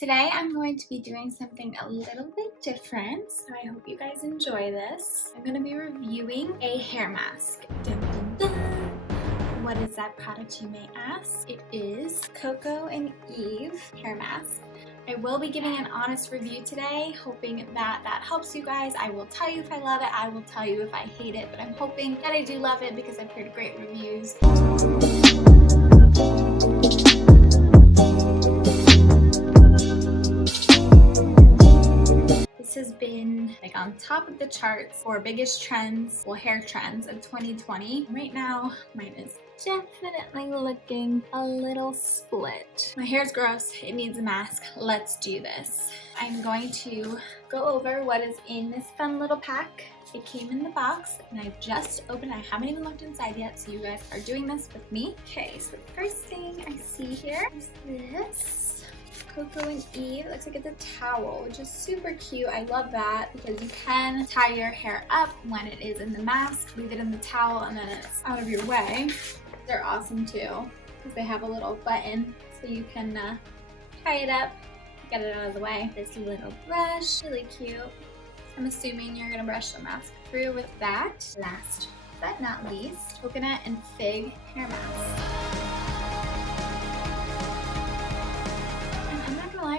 Today I'm going to be doing something a little bit different, so I hope you guys enjoy this. I'm going to be reviewing a hair mask. Dun, dun, dun. What is that product, you may ask? It is COCO Eve Hair Mask. I will be giving an honest review today, hoping that that helps you guys. I will tell you if I love it, I will tell you if I hate it, but I'm hoping that I do love it because I've heard great reviews. This has been like on top of the charts for biggest trends, well, hair trends of 2020. Right now, mine is definitely looking a little split. My hair's gross, it needs a mask. Let's do this. I'm going to go over what is in this fun little pack. It came in the box and I just opened it. I haven't even looked inside yet, so you guys are doing this with me. Okay, so the first thing I see here is this. COCO Eve. It looks like it's a towel, which is super cute. I love that because you can tie your hair up when it is in the mask, leave it in the towel, and then it's out of your way. They're awesome too because they have a little button so you can tie it up, get it out of the way. This little brush, really cute. I'm assuming you're gonna brush the mask through with that. Last but not least, coconut and fig hair mask.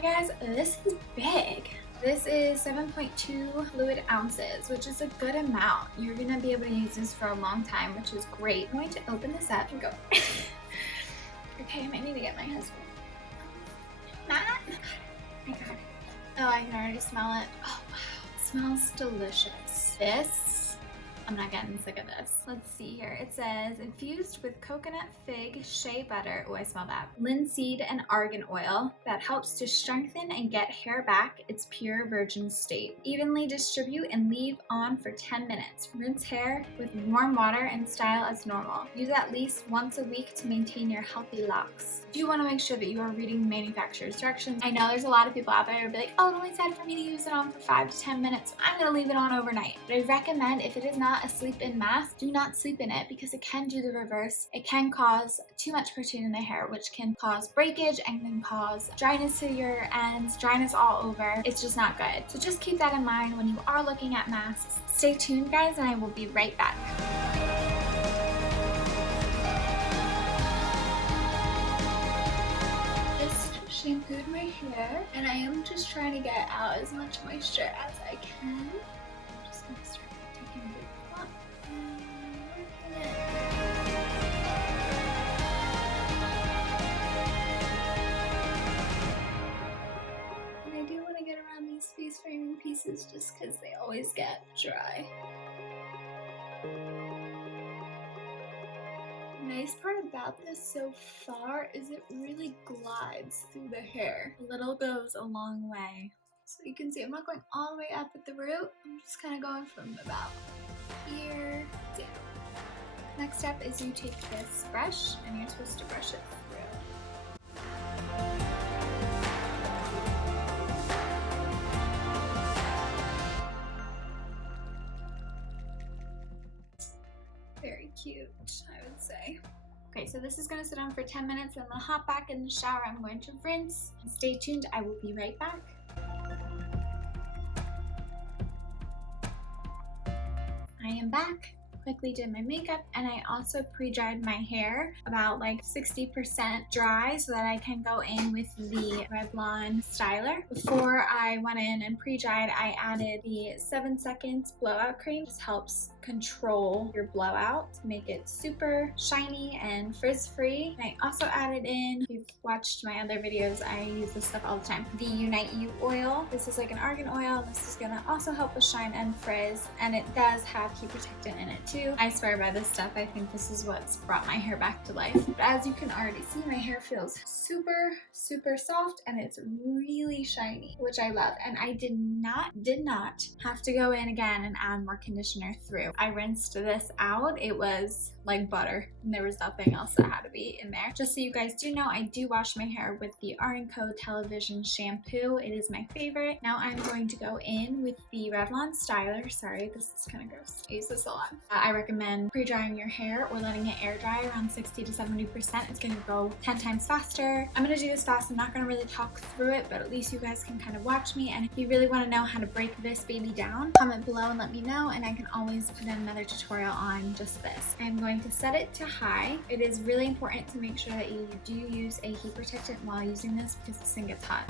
Guys, this is big. This is 7.2 fluid ounces, which is a good amount. You're gonna be able to use this for a long time, which is great. I'm going to open this up and go. Okay, I might need to get my husband. I got it. Oh, I can already smell it. Oh wow, it smells delicious. I'm not getting sick of this. Let's see here. It says infused with coconut, fig, shea butter. Oh, I smell that. Linseed and argan oil that helps to strengthen and get hair back its pure virgin state. Evenly distribute and leave on for 10 minutes. Rinse hair with warm water and style as normal. Use at least once a week to maintain your healthy locks. You want to make sure that you are reading the manufacturer's directions. I know there's a lot of people out there who will be like, oh, it only said for me to use it on for 5 to 10 minutes. I'm going to leave it on overnight. But I recommend if it is not a sleep-in mask, do not sleep in it because it can do the reverse. It can cause too much protein in the hair, which can cause breakage and can cause dryness to your ends, dryness all over. It's just not good. So just keep that in mind when you are looking at masks. Stay tuned, guys, and I will be right back. Shampooed my hair and I am just trying to get out as much moisture as I can. I'm just going to start taking a big plump and working it. And I do want to get around these face framing pieces just because they always get dry. The nice part about this so far is it really glides through the hair. A little goes a long way. So you can see I'm not going all the way up at the root. I'm just kind of going from about here down. Next step is you take this brush and you're supposed to brush it through. Very cute, I would say. Okay, so this is going to sit on for 10 minutes. I'm going to hop back in the shower. I'm going to rinse. Stay tuned. I will be right back. I am back. Quickly did my makeup and I also pre-dried my hair about like 60% dry so that I can go in with the Revlon styler. Before I went in and pre-dried, I added the 7 seconds blowout cream. This helps control your blowout to make it super shiny and frizz-free. I also added in, if you've watched my other videos, I use this stuff all the time, the Unite You oil. This is like an argan oil. This is gonna also help with shine and frizz, and it does have heat protectant in it too. I swear by this stuff. I think this is what's brought my hair back to life. But as you can already see, my hair feels super, super soft and it's really shiny, which I love. And I did not have to go in again and add more conditioner through. I rinsed this out. It was like butter, and there was nothing else that had to be in there. Just so you guys do know, I do wash my hair with the R+Co Television shampoo. It is my favorite. Now I'm going to go in with the Revlon styler. Sorry, this is kind of gross. I use this a lot. I recommend pre-drying your hair or letting it air dry around 60 to 70%. It's going to go 10 times faster. I'm going to do this fast. I'm not going to really talk through it, but at least you guys can kind of watch me. And if you really want to know how to break this baby down, comment below and let me know, and I can always put in another tutorial on just this. I'm going to set it to high. It is really important to make sure that you do use a heat protectant while using this because this thing gets hot.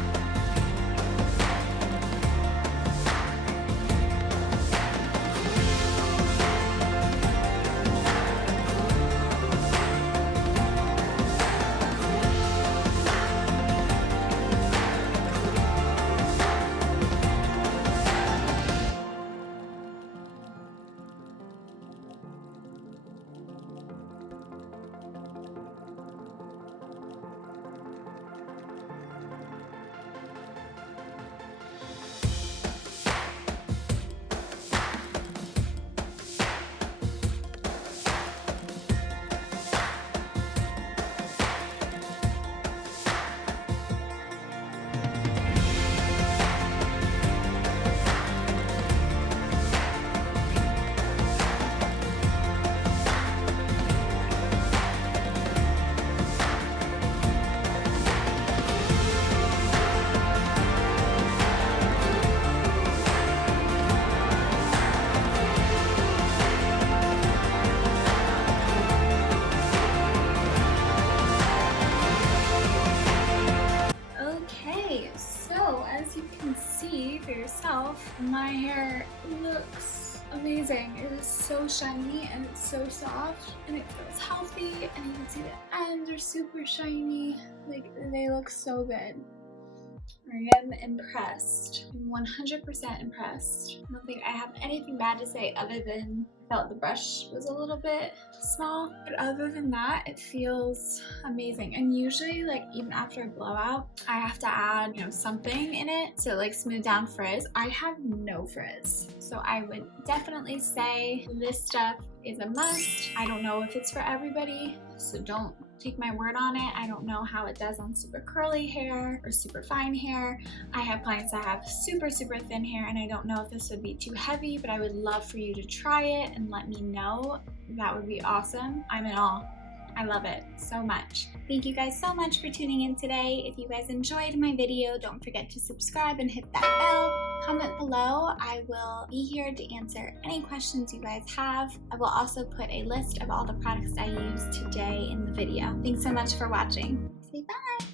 For yourself, my hair looks amazing. It is so shiny and it's so soft and it feels healthy, and you can see the ends are super shiny. Like, they look so good. I am impressed. I'm 100% impressed. I don't think I have anything bad to say other than I felt the brush was a little bit small. But other than that, it feels amazing. And usually, like, even after a blowout, I have to add, you know, something in it to like smooth down frizz. I have no frizz. So I would definitely say this stuff is a must. I don't know if it's for everybody, so don't take my word on it. I don't know how it does on super curly hair or super fine hair. I have clients that have super thin hair, and I don't know if this would be too heavy, but I would love for you to try it and let me know. That would be awesome. I'm in awe. I love it so much. Thank you guys so much for tuning in today. If you guys enjoyed my video, don't forget to subscribe and hit that bell. Comment below. I will be here to answer any questions you guys have. I will also put a list of all the products I used today in the video. Thanks so much for watching. Say bye.